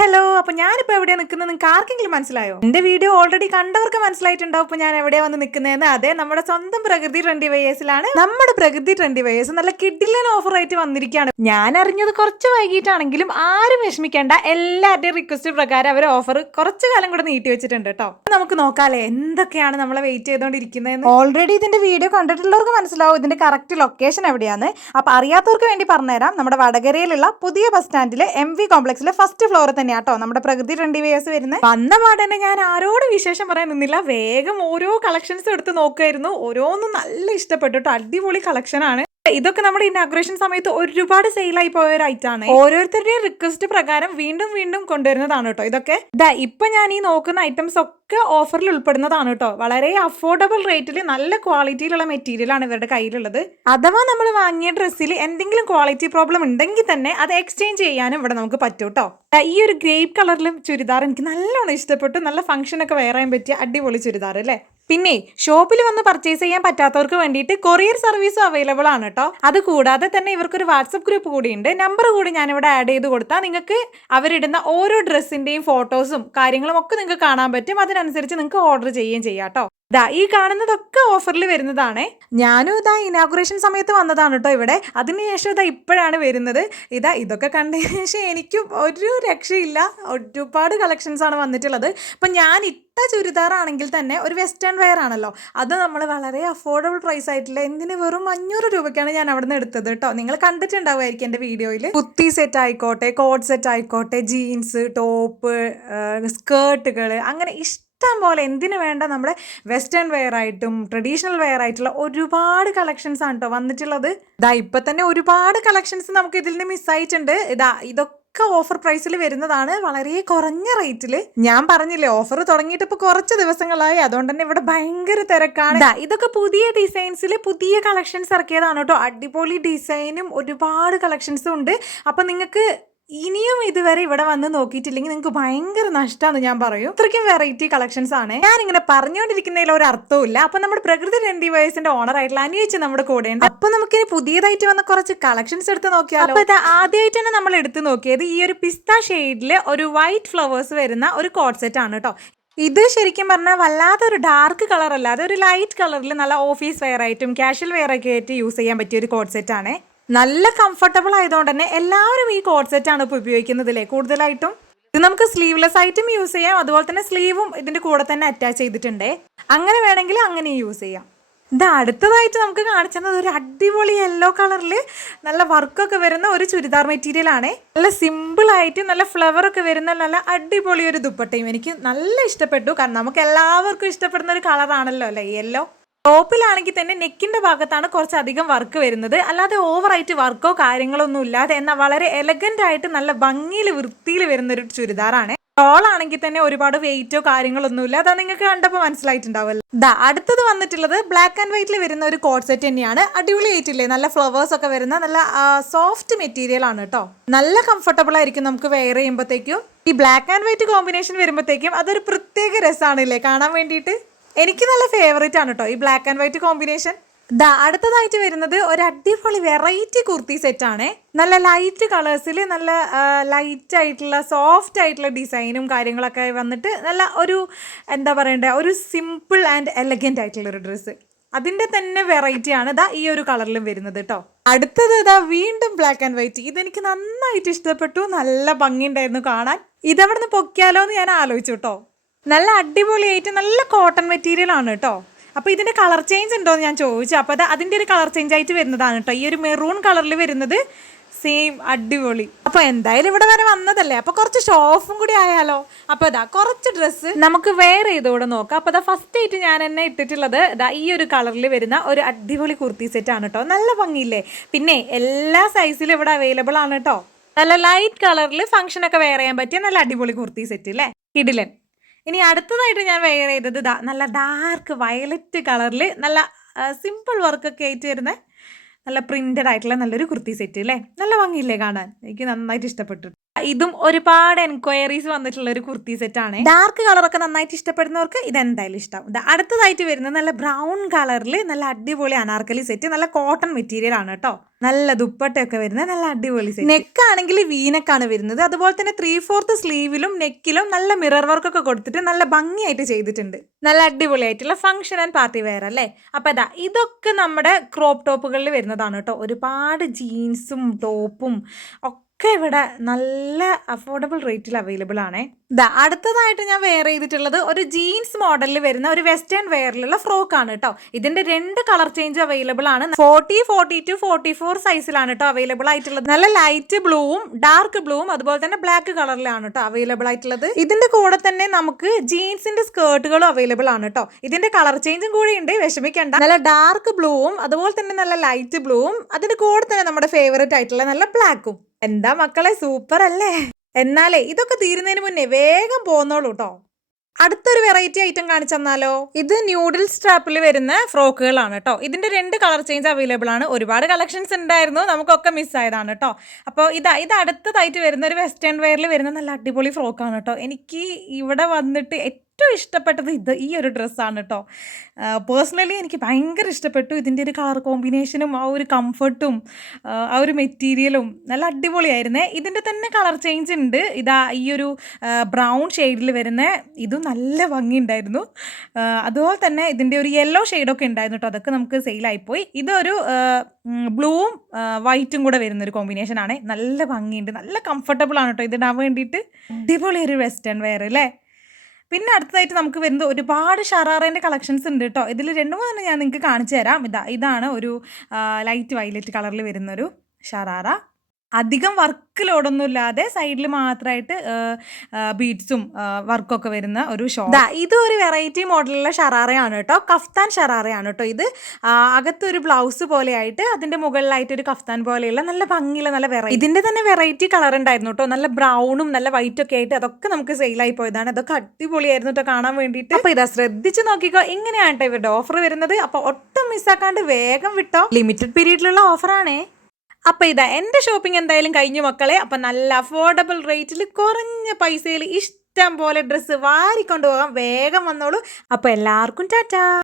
Hello. അപ്പൊ ഞാനിപ്പോൾ എവിടെയാണ് നിൽക്കുന്നത് നിങ്ങൾക്ക് ആർക്കെങ്കിലും മനസ്സിലായോ? എന്റെ വീഡിയോ ഓൾറെഡി കണ്ടവർക്ക് മനസ്സിലായിട്ടുണ്ടാവും ഇപ്പൊ ഞാൻ എവിടെയാ വന്ന് നിൽക്കുന്നതെന്ന്. അതെ, നമ്മുടെ സ്വന്തം പ്രകൃതി ട്രെൻഡി വെയേഴ്സിലാണ്. നമ്മുടെ പ്രകൃതി ട്രെൻഡി വെയേഴ്സ് നല്ല കിഡിലൻ ഓഫർ ആയിട്ട് വന്നിരിക്കുകയാണ്. ഞാൻ അറിഞ്ഞത് കുറച്ച് വൈകിട്ടാണെങ്കിലും ആരും വിഷമിക്കേണ്ട, എല്ലാവരുടെയും റിക്വസ്റ്റ് പ്രകാരം അവർ ഓഫർ കുറച്ചു കാലം കൂടെ നീട്ടി വെച്ചിട്ടുണ്ട് കേട്ടോ. നമുക്ക് നോക്കാല്ലേ എന്തൊക്കെയാണ് നമ്മളെ വെയിറ്റ് ചെയ്തുകൊണ്ടിരിക്കുന്നതെന്ന്. ഓൾറെഡി ഇതിന്റെ വീഡിയോ കണ്ടിട്ടുള്ളവർക്ക് മനസ്സിലാവും ഇതിന്റെ കറക്റ്റ് ലൊക്കേഷൻ എവിടെയാണ്. അപ്പൊ അറിയാത്തവർക്ക് വേണ്ടി പറഞ്ഞുതരാം. നമ്മുടെ വടകരയിലുള്ള പുതിയ ബസ് സ്റ്റാൻഡിലെ MV കോംപ്ലക്സിലെ ഫസ്റ്റ് ഫ്ലോർ തന്നെയാട്ടോ നമ്മുടെ പ്രകൃതി ട്രെൻഡി വെയേഴ്സ് വരുന്നത്. വന്ന പാടന്നെ ഞാൻ ആരോട് വിശേഷം പറയാൻ നിന്നില്ല, വേഗം ഓരോ കളക്ഷൻസ് എടുത്ത് നോക്കുമായിരുന്നു. ഓരോന്നും നല്ല ഇഷ്ടപ്പെട്ടു കേട്ടോ, അടിപൊളി കളക്ഷൻ ആണ്. ഇതൊക്കെ നമ്മുടെ ഇനാഗുറേഷൻ സമയത്ത് ഒരുപാട് സെയിലായി പോയ ഒരു ഐറ്റം ആണ്. ഓരോരുത്തരുടെയും റിക്വസ്റ്റ് പ്രകാരം വീണ്ടും വീണ്ടും കൊണ്ടുവരുന്നതാണ് കേട്ടോ ഇതൊക്കെ. ഇപ്പൊ ഞാൻ ഈ നോക്കുന്ന ഐറ്റംസ് ഒക്കെ ഓഫറിൽ ഉൾപ്പെടുന്നതാണ് കേട്ടോ. വളരെ അഫോർഡബിൾ റേറ്റിൽ നല്ല ക്വാളിറ്റിയിലുള്ള മെറ്റീരിയൽ ആണ് ഇവരുടെ കയ്യിലുള്ളത്. അഥവാ നമ്മൾ വാങ്ങിയ ഡ്രസ്സിൽ എന്തെങ്കിലും ക്വാളിറ്റി പ്രോബ്ലം ഉണ്ടെങ്കിൽ തന്നെ അത് എക്സ്ചേഞ്ച് ചെയ്യാനും ഇവിടെ നമുക്ക് പറ്റും കേട്ടോ. ഈ ഒരു ഗ്രേപ്പ് കളറിലും ചുരിദാർ എനിക്ക് നല്ലോണം ഇഷ്ടപ്പെട്ടു. നല്ല ഫംഗ്ഷൻ ഒക്കെ വെയർ ചെയ്യാൻ പറ്റിയ അടിപൊളി ചുരിദാർ അല്ലേ. പിന്നെ ഷോപ്പിൽ വന്ന് പർച്ചേസ് ചെയ്യാൻ പറ്റാത്തവർക്ക് വേണ്ടിയിട്ട് കൊറിയർ സർവീസും അവൈലബിൾ ആണ് കേട്ടോ. അത് കൂടാതെ തന്നെ ഇവർക്കൊരു വാട്സപ്പ് ഗ്രൂപ്പ് കൂടിയുണ്ട്. നമ്പർ കൂടി ഞാനിവിടെ ആഡ് ചെയ്ത് കൊടുത്താൽ നിങ്ങൾക്ക് അവരിടുന്ന ഓരോ ഡ്രസ്സിന്റെയും ഫോട്ടോസും കാര്യങ്ങളും ഒക്കെ നിങ്ങൾക്ക് കാണാൻ പറ്റും. അതിനനുസരിച്ച് നിങ്ങൾക്ക് ഓർഡർ ചെയ്യുകയും ചെയ്യാം കേട്ടോ. ഈ കാണുന്നതൊക്കെ ഓഫറിൽ വരുന്നതാണ്. ഞാനും ഇനാഗുറേഷൻ സമയത്ത് വന്നതാണ് കേട്ടോ ഇവിടെ. അതിനുശേഷം ഇപ്പോഴാണ് വരുന്നത്. ഇതൊക്കെ കണ്ടതിന് ശേഷം എനിക്കും ഒരു രക്ഷയില്ല. ഒരുപാട് കളക്ഷൻസ് ആണ് വന്നിട്ടുള്ളത്. അപ്പം ഞാൻ ഇട്ട ചുരിദാറാണെങ്കിൽ തന്നെ ഒരു വെസ്റ്റേൺ വെയർ ആണല്ലോ, അത് നമ്മൾ വളരെ അഫോർഡബിൾ പ്രൈസ് ആയിട്ടില്ല. എന്തിന് വെറും 500 രൂപയ്ക്കാണ് ഞാൻ അവിടെ നിന്ന് എടുത്തത് കേട്ടോ. നിങ്ങൾ കണ്ടിട്ടുണ്ടാവുമായിരിക്കും എൻ്റെ വീഡിയോയിൽ. കുത്തി സെറ്റ് ആയിക്കോട്ടെ, കോട്ട് സെറ്റ് ആയിക്കോട്ടെ, ജീൻസ്, ടോപ്പ്, സ്കേർട്ടുകൾ, അങ്ങനെ ഇഷ്ടം പോലെ എന്തിനു വേണ്ട നമ്മുടെ വെസ്റ്റേൺ വെയർ ആയിട്ടും ട്രഡീഷണൽ വെയർ ആയിട്ടുള്ള ഒരുപാട് കളക്ഷൻസ് ആണ് കേട്ടോ വന്നിട്ടുള്ളത്. ഇപ്പൊ തന്നെ ഒരുപാട് കളക്ഷൻസ് നമുക്ക് ഇതിൽ നിന്ന് മിസ്സായിട്ടുണ്ട്. ഇതൊക്കെ ഓഫർ പ്രൈസിൽ വരുന്നതാണ്, വളരെ കുറഞ്ഞ റേറ്റിൽ. ഞാൻ പറഞ്ഞില്ലേ ഓഫർ തുടങ്ങിയിട്ട് ഇപ്പൊ കുറച്ച് ദിവസങ്ങളായി, അതുകൊണ്ട് തന്നെ ഇവിടെ ഭയങ്കര തിരക്കാണ്. ഇതൊക്കെ പുതിയ ഡിസൈൻസിൽ പുതിയ കളക്ഷൻസ് ഇറക്കിയതാണ് കേട്ടോ. അടിപൊളി ഡിസൈനും ഒരുപാട് കളക്ഷൻസും ഉണ്ട്. അപ്പൊ നിങ്ങൾക്ക് ഇനിയും ഇതുവരെ ഇവിടെ വന്ന് നോക്കിയിട്ടില്ലെങ്കിൽ നിങ്ങൾക്ക് ഭയങ്കര നഷ്ടമാണെന്ന് ഞാൻ പറയും. ഇത്രയ്ക്കും വെറൈറ്റി കളക്ഷൻസ് ആണ്. ഞാനിങ്ങനെ പറഞ്ഞുകൊണ്ടിരിക്കുന്നതിൽ ഒരു അർത്ഥമില്ല. അപ്പൊ നമ്മുടെ പ്രകൃതി ട്രെൻഡി വെയേഴ്സിന്റെ ഓണർ ആയിട്ടുള്ള അനിയച്ച് നമ്മുടെ കൂടെ ഉണ്ട്. അപ്പൊ നമുക്കിനി പുതിയതായിട്ട് വന്ന കുറച്ച് കളക്ഷൻസ് എടുത്ത് നോക്കിയാലോ. അപ്പൊ ആദ്യമായിട്ട് തന്നെ നമ്മൾ എടുത്ത് നോക്കിയത് ഈ ഒരു പിസ്ത ഷെയ്ഡില് ഒരു വൈറ്റ് ഫ്ലവേഴ്സ് വരുന്ന ഒരു കോട്ട് സെറ്റ് ആണ് കേട്ടോ. ഇത് ശരിക്കും പറഞ്ഞാൽ വല്ലാത്തൊരു ഡാർക്ക് കളർ അല്ല, അതൊരു ലൈറ്റ് കളറിൽ നല്ല ഓഫീസ് വെയർ ആയിട്ടും കാഷ്വൽ വെയർ ഒക്കെ ആയിട്ട് യൂസ് ചെയ്യാൻ പറ്റിയ ഒരു കോട്ട് സെറ്റ് ആണ്. നല്ല കംഫർട്ടബിൾ ആയതുകൊണ്ട് തന്നെ എല്ലാവരും ഈ കോട്ട് സെറ്റ് ആണ് ഇപ്പോൾ ഉപയോഗിക്കുന്നതില്ലേ കൂടുതലായിട്ടും. ഇത് നമുക്ക് സ്ലീവ്ലെസ് ആയിട്ടും യൂസ് ചെയ്യാം, അതുപോലെ തന്നെ സ്ലീവും ഇതിന്റെ കൂടെ തന്നെ അറ്റാച്ച് ചെയ്തിട്ടുണ്ട്. അങ്ങനെ വേണമെങ്കിൽ അങ്ങനെ യൂസ് ചെയ്യാം. അടുത്തതായിട്ട് നമുക്ക് കാണിച്ചത് ഒരു അടിപൊളി യെല്ലോ കളറിൽ നല്ല വർക്കൊക്കെ വരുന്ന ഒരു ചുരിദാർ മെറ്റീരിയൽ ആണ്. നല്ല സിമ്പിൾ ആയിട്ട് നല്ല ഫ്ലവർ ഒക്കെ വരുന്ന നല്ല അടിപൊളി ഒരു ദുപ്പട്ടയും എനിക്ക് നല്ല ഇഷ്ടപ്പെട്ടു. കാരണം നമുക്ക് എല്ലാവർക്കും ഇഷ്ടപ്പെടുന്ന ഒരു കളറാണല്ലോ അല്ലേ യെല്ലോ. ടോപ്പിലാണെങ്കിൽ തന്നെ നെക്കിന്റെ ഭാഗത്താണ് കുറച്ചധികം വർക്ക് വരുന്നത്. അല്ലാതെ ഓവറായിട്ട് വർക്കോ കാര്യങ്ങളോ ഒന്നും ഇല്ലാതെ എന്നാൽ വളരെ എലഗന്റ് ആയിട്ട് നല്ല ഭംഗിയിൽ വൃത്തിയിൽ വരുന്ന ഒരു ചുരിദാറാണ്. ഷോളാണെങ്കിൽ തന്നെ ഒരുപാട് വെയിറ്റോ കാര്യങ്ങളൊന്നുമില്ല. അതാ നിങ്ങൾക്ക് കണ്ടപ്പോൾ മനസ്സിലായിട്ടുണ്ടാവല്ലോ. അടുത്തത് വന്നിട്ടുള്ളത് ബ്ലാക്ക് ആൻഡ് വൈറ്റിൽ വരുന്ന ഒരു കോട്ട് സെറ്റ് തന്നെയാണ്. അടിപൊളി ആയിട്ടില്ലേ, നല്ല ഫ്ലവേഴ്സ് ഒക്കെ വരുന്ന നല്ല സോഫ്റ്റ് മെറ്റീരിയൽ ആണ് കേട്ടോ. നല്ല കംഫർട്ടബിൾ ആയിരിക്കും നമുക്ക് വെയർ ചെയ്യുമ്പോഴത്തേക്കും. ഈ ബ്ലാക്ക് ആൻഡ് വൈറ്റ് കോമ്പിനേഷൻ വരുമ്പോഴത്തേക്കും അതൊരു പ്രത്യേക രസമാണല്ലേ കാണാൻ വേണ്ടിയിട്ട്. എനിക്ക് നല്ല ഫേവറേറ്റ് ആണ് കേട്ടോ ഈ ബ്ലാക്ക് ആൻഡ് വൈറ്റ് കോമ്പിനേഷൻ. അടുത്തതായിട്ട് വരുന്നത് ഒരു അടിപൊളി വെറൈറ്റി കുർത്തി സെറ്റ് ആണ്. നല്ല ലൈറ്റ് കളേഴ്സിൽ നല്ല ലൈറ്റ് ആയിട്ടുള്ള സോഫ്റ്റ് ആയിട്ടുള്ള ഡിസൈനും കാര്യങ്ങളൊക്കെ വന്നിട്ട് നല്ല ഒരു എന്താ പറയണ്ടേ, ഒരു സിമ്പിൾ ആൻഡ് എലഗന്റ് ആയിട്ടുള്ള ഒരു ഡ്രസ്സ്. അതിന്റെ തന്നെ വെറൈറ്റി ആണ് ഈ ഒരു കളറിലും വരുന്നത് കേട്ടോ. അടുത്തത് വീണ്ടും ബ്ലാക്ക് ആൻഡ് വൈറ്റ്. ഇതെനിക്ക് നന്നായിട്ട് ഇഷ്ടപ്പെട്ടു, നല്ല ഭംഗിയുണ്ടായിരുന്നു കാണാൻ. ഇതവിടെ നിന്ന് പൊക്കിയാലോ എന്ന് ഞാൻ ആലോചിച്ചു കേട്ടോ. നല്ല അടിപൊളിയായിട്ട് നല്ല കോട്ടൺ മെറ്റീരിയൽ ആണ് കേട്ടോ. അപ്പോൾ ഇതിന്റെ കളർ ചേഞ്ച് ഉണ്ടോ എന്ന് ഞാൻ ചോദിച്ചു. അപ്പോൾ അതിന്റെ ഒരു കളർ ചേഞ്ച് ആയിട്ട് വരുന്നതാണ് കേട്ടോ. ഈ ഒരു മെറൂൺ കളറിൽ വരുന്നത് സെയിം അടിപൊളി. അപ്പോൾ എന്തായാലും ഇവിടെ വരെ വന്നതല്ലേ, അപ്പോൾ കുറച്ച് ഷോഫും കൂടി ആയാലോ. അപ്പോൾ കുറച്ച് ഡ്രസ്സ് നമുക്ക് വെയർ ചെയ്തുകൂടെ നോക്കാം. അപ്പോൾ ഫസ്റ്റ് ആയിട്ട് ഞാൻ എന്നെ ഇട്ടിട്ടുള്ളത് ഈ ഒരു കളറിൽ വരുന്ന ഒരു അടിപൊളി കുർത്തി സെറ്റ് ആണ് കേട്ടോ. നല്ല ഭംഗിയില്ലേ. പിന്നെ എല്ലാ സൈസിലും ഇവിടെ അവൈലബിൾ ആണ് കേട്ടോ. നല്ല ലൈറ്റ് കളറിൽ ഫംഗ്ഷനൊക്കെ വെയർ ചെയ്യാൻ പറ്റിയ നല്ല അടിപൊളി കുർത്തി സെറ്റ് അല്ലേ, കിടിലൻ. ഇനി അടുത്തതായിട്ട് ഞാൻ വെയർ ചെയ്തത് നല്ല ഡാർക്ക് വയലറ്റ് കളറിൽ നല്ല സിമ്പിൾ വർക്കൊക്കെ ആയിട്ട് വരുന്ന നല്ല പ്രിന്റഡ് ആയിട്ടുള്ള നല്ലൊരു കുർത്തി സെറ്റ് അല്ലേ. നല്ല ഭംഗിയില്ലേ കാണാൻ, എനിക്ക് നന്നായിട്ട് ഇഷ്ടപ്പെട്ടു. ഇതും ഒരുപാട് എൻക്വയറീസ് വന്നിട്ടുള്ള ഒരു കുർത്തി സെറ്റ് ആണ്. ഡാർക്ക് കളറൊക്കെ നന്നായിട്ട് ഇഷ്ടപ്പെടുന്നവർക്ക് ഇത് എന്തായാലും ഇഷ്ടം. അടുത്തതായിട്ട് വരുന്നത് നല്ല ബ്രൗൺ കളറിൽ നല്ല അടിപൊളി അനാർക്കലി സെറ്റ്. നല്ല കോട്ടൺ മെറ്റീരിയൽ ആണ് കേട്ടോ. നല്ല ദുപ്പട്ടയൊക്കെ വരുന്നത് നല്ല അടിപൊളി സെറ്റ്. നെക്ക് ആണെങ്കിൽ വീനക്കാണ് വരുന്നത്. അതുപോലെ തന്നെ 3/4 സ്ലീവിലും നെക്കിലും നല്ല മിറർ വർക്ക് ഒക്കെ കൊടുത്തിട്ട് നല്ല ഭംഗിയായിട്ട് ചെയ്തിട്ടുണ്ട്. നല്ല അടിപൊളിയായിട്ടുള്ള ഫംഗ്ഷൻ ആൻഡ് പാർട്ടി വെയർ അല്ലേ. അപ്പൊ ഇതൊക്കെ നമ്മുടെ ക്രോപ്പ് ടോപ്പുകളിൽ വരുന്നതാണ് കേട്ടോ. ഒരുപാട് ജീൻസും ടോപ്പും ഒക്കെ ഇവിടെ നല്ല അഫോർഡബിൾ റേറ്റിൽ അവൈലബിൾ ആണ്. അടുത്തതായിട്ട് ഞാൻ വെയർ ചെയ്തിട്ടുള്ളത് ഒരു ജീൻസ് മോഡലിൽ വരുന്ന ഒരു വെസ്റ്റേൺ വെയറിലുള്ള ഫ്രോക്ക് ആണ് കേട്ടോ. ഇതിന്റെ 2 കളർ ചേഞ്ച് അവൈലബിൾ ആണ്. 40, 42, 44 സൈസിലാണ് കേട്ടോ അവൈലബിൾ ആയിട്ടുള്ളത്. നല്ല ലൈറ്റ് ബ്ലൂവും ഡാർക്ക് ബ്ലൂവും അതുപോലെ തന്നെ ബ്ലാക്ക് കളറിലാണ് കേട്ടോ അവൈലബിൾ ആയിട്ടുള്ളത്. ഇതിന്റെ കൂടെ തന്നെ നമുക്ക് ജീൻസിന്റെ സ്കേർട്ടുകളും അവൈലബിൾ ആണ് കേട്ടോ. ഇതിന്റെ കളർ ചേഞ്ചും കൂടി ഉണ്ട്, വിഷമിക്കണ്ട. നല്ല ഡാർക്ക് ബ്ലൂവും അതുപോലെ തന്നെ നല്ല ലൈറ്റ് ബ്ലൂവും അതിന്റെ കൂടെ തന്നെ നമ്മുടെ ഫേവറേറ്റ് ആയിട്ടുള്ള നല്ല ബ്ലാക്കും. എന്താ മക്കളെ, സൂപ്പർ അല്ലേ? എന്നാലേ ഇതൊക്കെ തീരുന്നതിന് മുന്നേ വേഗം പോന്നോളൂ കേട്ടോ. അടുത്തൊരു വെറൈറ്റി ഐറ്റം കാണിച്ചു തന്നാലോ. ഇത് ന്യൂഡിൽ സ്ട്രാപ്പിൽ വരുന്ന ഫ്രോക്കുകളാണ് കേട്ടോ. ഇതിന്റെ 2 കളർ ചേഞ്ച് അവൈലബിൾ ആണ്. ഒരുപാട് കളക്ഷൻസ് ഉണ്ടായിരുന്നു, നമുക്കൊക്കെ മിസ്സായതാണ് കേട്ടോ. അപ്പോൾ ഇത് അടുത്തതായിട്ട് വരുന്ന ഒരു വെസ്റ്റേൺ വെയറിൽ വരുന്ന നല്ല അടിപൊളി ഫ്രോക്കാണ് കേട്ടോ. എനിക്ക് ഇവിടെ വന്നിട്ട് ഏറ്റവും ഇഷ്ടപ്പെട്ടത് ഈ ഒരു ഡ്രസ്സാണ് കേട്ടോ. പേഴ്സണലി എനിക്ക് ഭയങ്കര ഇഷ്ടപ്പെട്ടു. ഇതിൻ്റെ ഒരു കളർ കോമ്പിനേഷനും ആ ഒരു കംഫർട്ടും ആ ഒരു മെറ്റീരിയലും നല്ല അടിപൊളിയായിരുന്നേ. ഇതിൻ്റെ തന്നെ കളർ ചേഞ്ച് ഉണ്ട്. ഈ ഒരു ബ്രൗൺ ഷെയ്ഡിൽ വരുന്ന ഇതും നല്ല ഭംഗിയുണ്ടായിരുന്നു. അതുപോലെ തന്നെ ഇതിൻ്റെ ഒരു യെല്ലോ ഷെയ്ഡൊക്കെ ഉണ്ടായിരുന്നു കേട്ടോ. അതൊക്കെ നമുക്ക് സെയിലായിപ്പോയി. ഇതൊരു ബ്ലൂവും വൈറ്റും കൂടെ വരുന്നൊരു കോമ്പിനേഷനാണ്. നല്ല ഭംഗിയുണ്ട്, നല്ല കംഫർട്ടബിൾ ആണ് കേട്ടോ ഇതിടാൻ വേണ്ടിയിട്ട്. അടിപൊളി ഒരു വെസ്റ്റേൺ വെയർ അല്ലേ. പിന്നെ അടുത്തതായിട്ട് നമുക്ക് വരുന്നത് ഒരുപാട് ഷറാറേൻ്റെ കളക്ഷൻസ് ഉണ്ട് കേട്ടോ. ഇതിൽ 2-3 ഞാൻ നിങ്ങൾക്ക് കാണിച്ചു തരാം. ഇതാണ് ഒരു ലൈറ്റ് വയലറ്റ് കളറിൽ വരുന്നൊരു ഷറാറ. അധികം വർക്ക് ലോഡൊന്നും ഇല്ലാതെ സൈഡിൽ മാത്രമായിട്ട് ബീഡ്സും വർക്കൊക്കെ വരുന്ന ഒരു ഷോ. ഇതൊരു വെറൈറ്റി മോഡലുള്ള ഷറാറയാണ് കേട്ടോ. കഫ്താൻ ഷറാറയാണ് കേട്ടോ. ഇത് അകത്തൊരു ബ്ലൗസ് പോലെ ആയിട്ട് അതിൻ്റെ മുകളിലായിട്ട് ഒരു കഫ്താൻ പോലെയുള്ള നല്ല ഭംഗിയുള്ള നല്ല വെറൈറ്റി. ഇതിൻ്റെ തന്നെ വെറൈറ്റി കളർ ഉണ്ടായിരുന്നു കേട്ടോ. നല്ല ബ്രൗണും നല്ല വൈറ്റും ഒക്കെ ആയിട്ട് അതൊക്കെ നമുക്ക് സെയിലായി പോയതാണ്. അതൊക്കെ അടിപൊളിയായിരുന്നു കേട്ടോ കാണാൻ വേണ്ടിയിട്ട്. അപ്പോൾ ശ്രദ്ധിച്ച് നോക്കിക്കോ, ഇങ്ങനെയാണ് കേട്ടോ ഇവരുടെ ഓഫർ വരുന്നത്. അപ്പോൾ ഒട്ടും മിസ്സാക്കാണ്ട് വേഗം വിട്ടോ. ലിമിറ്റഡ് പീരീഡിലുള്ള ഓഫറാണേ. അപ്പോൾ എൻ്റെ ഷോപ്പിംഗ് എന്തായാലും കഴിഞ്ഞു മക്കളെ. അപ്പം നല്ല അഫോർഡബിൾ റേറ്റിൽ കുറഞ്ഞ പൈസയിൽ ഇഷ്ടം പോലെ ഡ്രസ്സ് വാരിക്കൊണ്ടുപോകാം. വേഗം വന്നോളൂ. അപ്പോൾ എല്ലാവർക്കും ടാറ്റാ.